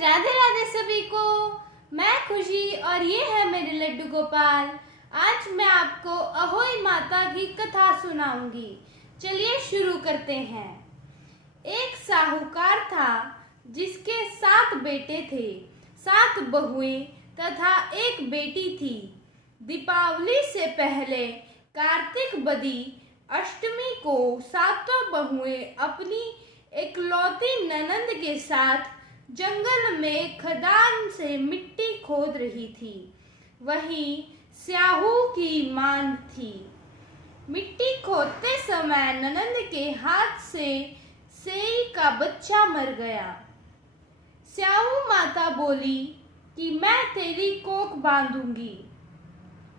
राधे राधे सभी को। मैं खुशी और ये है मेरे लड्डू गोपाल। आज मैं आपको अहोई माता की कथा सुनाऊंगी। चलिए शुरू करते हैं। एक साहूकार था जिसके 7 बेटे थे, 7 बहुएं तथा एक बेटी थी। दीपावली से पहले कार्तिक बदी अष्टमी को 7 बहुएं अपनी इकलौती ननंद के साथ जंगल में खदान से मिट्टी खोद रही थी। वहीं स्याहू की मांद थी। मिट्टी खोदते समय ननंद के हाथ से सेई का बच्चा मर गया। स्याहू माता बोली कि मैं तेरी कोख बांधूंगी।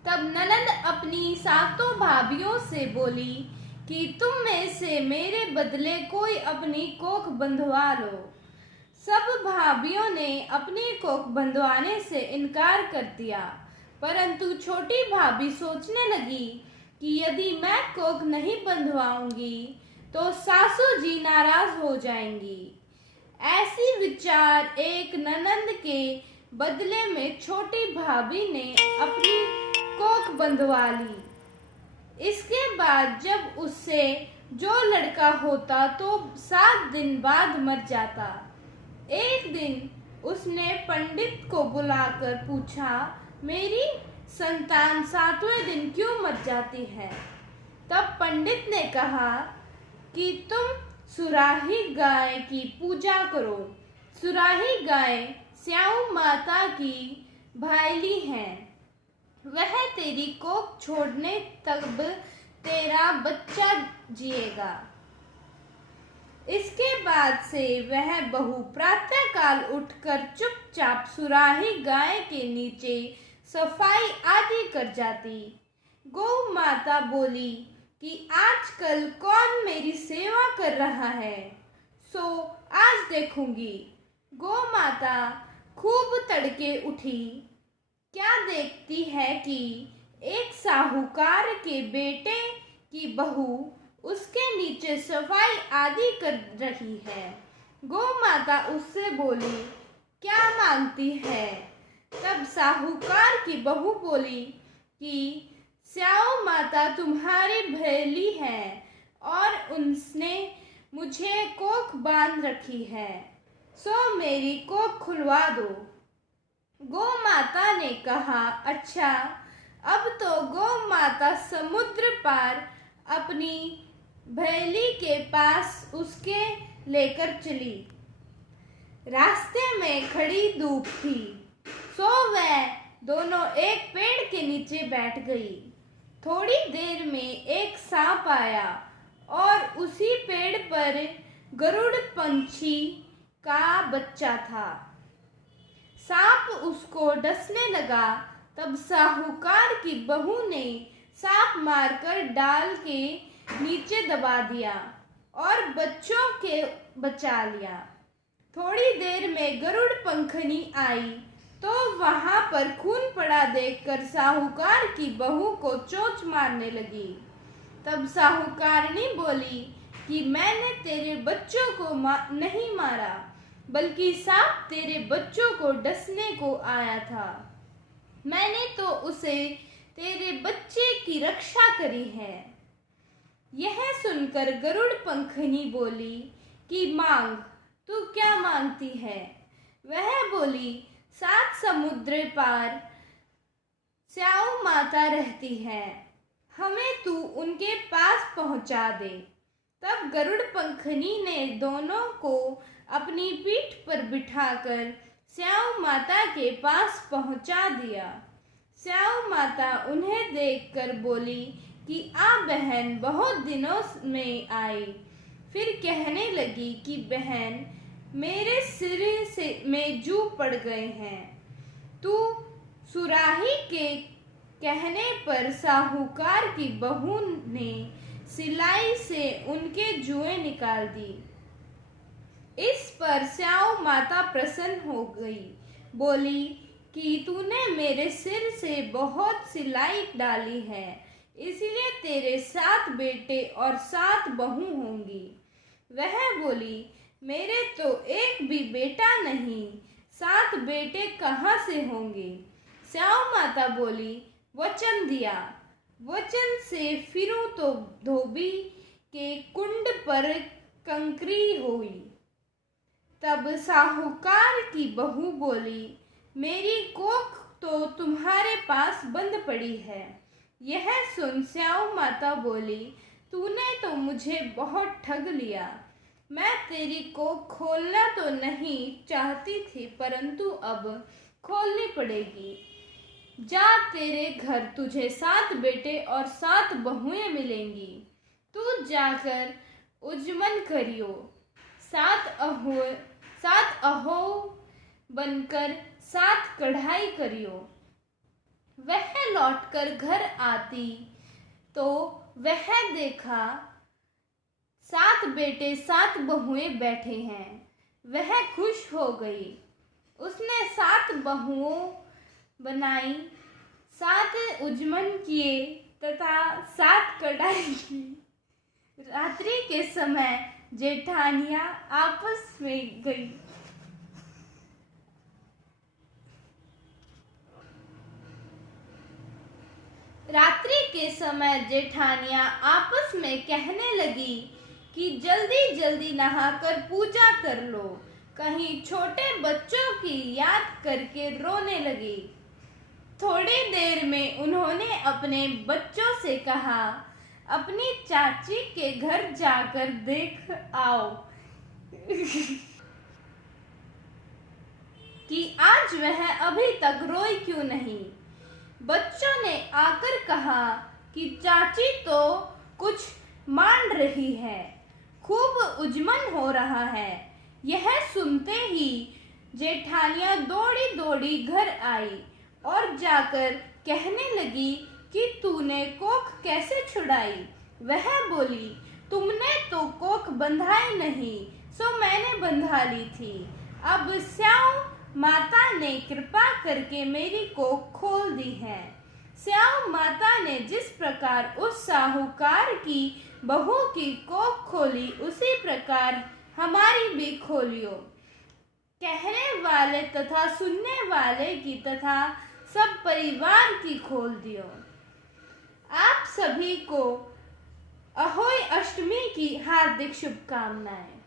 तब ननंद अपनी 7 भाभियों से बोली कि तुम में से मेरे बदले कोई अपनी कोख बंधवा लो। सब भाभियों ने अपनी कोख बंधवाने से इनकार कर दिया, परंतु छोटी भाभी सोचने लगी कि यदि मैं कोख नहीं बंधवाऊंगी तो सासू जी नाराज हो जाएंगी। ऐसी विचार एक ननंद के बदले में छोटी भाभी ने अपनी कोख बंधवा ली। इसके बाद जब उससे जो लड़का होता तो 7 दिन बाद मर जाता। एक दिन उसने पंडित को बुलाकर पूछा, मेरी संतान 7वें दिन क्यों मर जाती है? तब पंडित ने कहा कि तुम सुराही गाय की पूजा करो। सुराही गाय स्याऊ माता की भाईली है। वह तेरी कोख छोड़ने तक तेरा बच्चा जिएगा। इसके बाद से वह बहू प्रातःकाल उठकर चुपचाप सुराही गाय के नीचे सफाई आदि कर जाती। गौ माता बोली कि आजकल कौन मेरी सेवा कर रहा है, सो आज देखूंगी। गौ माता खूब तड़के उठी। क्या देखती है कि एक साहूकार के बेटे की बहू उसके नीचे सफाई आदि कर रही है। गौ माता उससे बोली, क्या मांगती है? तब साहूकार की बहू बोली कि स्याऊ माता तुम्हारी भैली है और उसने मुझे कोख बांध रखी है, सो मेरी कोख खुलवा दो। गौ माता ने कहा, अच्छा। अब तो गौ माता समुद्र पार अपनी भैली के पास उसके लेकर चली। रास्ते में खड़ी धूप थी, सो वह दोनों एक पेड़ के नीचे बैठ गई। थोड़ी देर में एक सांप आया और उसी पेड़ पर गरुड़ पंछी का बच्चा था। सांप उसको डसने लगा। तब साहूकार की बहू ने सांप मारकर डाल के नीचे दबा दिया और बच्चों के बचा लिया। थोड़ी देर में गरुड़ पंखनी आई तो वहां पर खून पड़ा देखकर साहूकार की बहू को चोंच मारने लगी। तब साहूकारनी बोली कि मैंने तेरे बच्चों को नहीं मारा, बल्कि सांप तेरे बच्चों को डसने को आया था। मैंने तो उसे तेरे बच्चे की रक्षा करी है। यह सुनकर गरुड़ पंखनी बोली कि मांग, तू क्या मांगती है? वह बोली, 7 समुद्र पार स्याऊ माता रहती है, हमें तू उनके पास पहुंचा दे। तब गरुड़ पंखनी ने दोनों को अपनी पीठ पर बिठाकर स्याऊ माता के पास पहुंचा दिया। स्याऊ माता उन्हें देखकर बोली कि आ बहन, बहुत दिनों में आई। फिर कहने लगी कि बहन, मेरे सिर से में जू पड़ गए हैं। तू सुराही के कहने पर साहूकार की बहू ने सिलाई से उनके जुएं निकाल दी। इस पर स्याऊ माता प्रसन्न हो गई। बोली कि तूने मेरे सिर से बहुत सिलाई डाली है, इसलिए तेरे 7 बेटे और 7 बहू होंगी। वह बोली, मेरे तो एक भी बेटा नहीं, 7 बेटे कहाँ से होंगे? स्याऊ माता बोली, वचन दिया। वचन से फिरूं तो धोबी के कुंड पर कंकरी हुई। तब साहूकार की बहू बोली, मेरी कोख तो तुम्हारे पास बंद पड़ी है। यह सुन स्याऊ माता बोली, तूने तो मुझे बहुत ठग लिया। मैं तेरी कोख खोलना तो नहीं चाहती थी, परंतु अब खोलनी पड़ेगी। जा, तेरे घर तुझे 7 बेटे और 7 बहुएं मिलेंगी। तू जाकर उजमन करियो। 7 अहो बनकर 7 कढ़ाई करियो। वह लौटकर घर आती तो वह देखा 7 बेटे 7 बहुएं बैठे हैं। वह खुश हो गई। उसने 7 बहुओं बनाई, 7 उजमन किए तथा 7 कढ़ाई की। रात्रि के समय जेठानियां आपस में गई। रात्रि के समय जेठानियां आपस में कहने लगी कि जल्दी जल्दी नहाकर पूजा कर लो। कहीं छोटे बच्चों की याद करके रोने लगी। थोड़ी देर में उन्होंने अपने बच्चों से कहा, अपनी चाची के घर जाकर देख आओ कि आज वह अभी तक रोई क्यों नहीं। बच्चों ने आकर कहा कि चाची तो कुछ मान रही है, खूब उजमन हो रहा है। यह सुनते ही जेठानियां दौड़ी दौड़ी घर आई और जाकर कहने लगी कि तूने कोख कैसे छुड़ाई? वह बोली, तुमने तो कोख बंधाई नहीं, सो मैंने बंधा ली थी। अब स्याऊ माता ने कृपा करके मेरी कोख खोल दी है। स्याऊ माता ने जिस प्रकार उस साहूकार की बहू की कोख खोली, उसी प्रकार हमारी भी खोलियो। कहने वाले तथा सुनने वाले की तथा सब परिवार की खोल दियो। आप सभी को अहोई अष्टमी की हार्दिक शुभकामनाएं।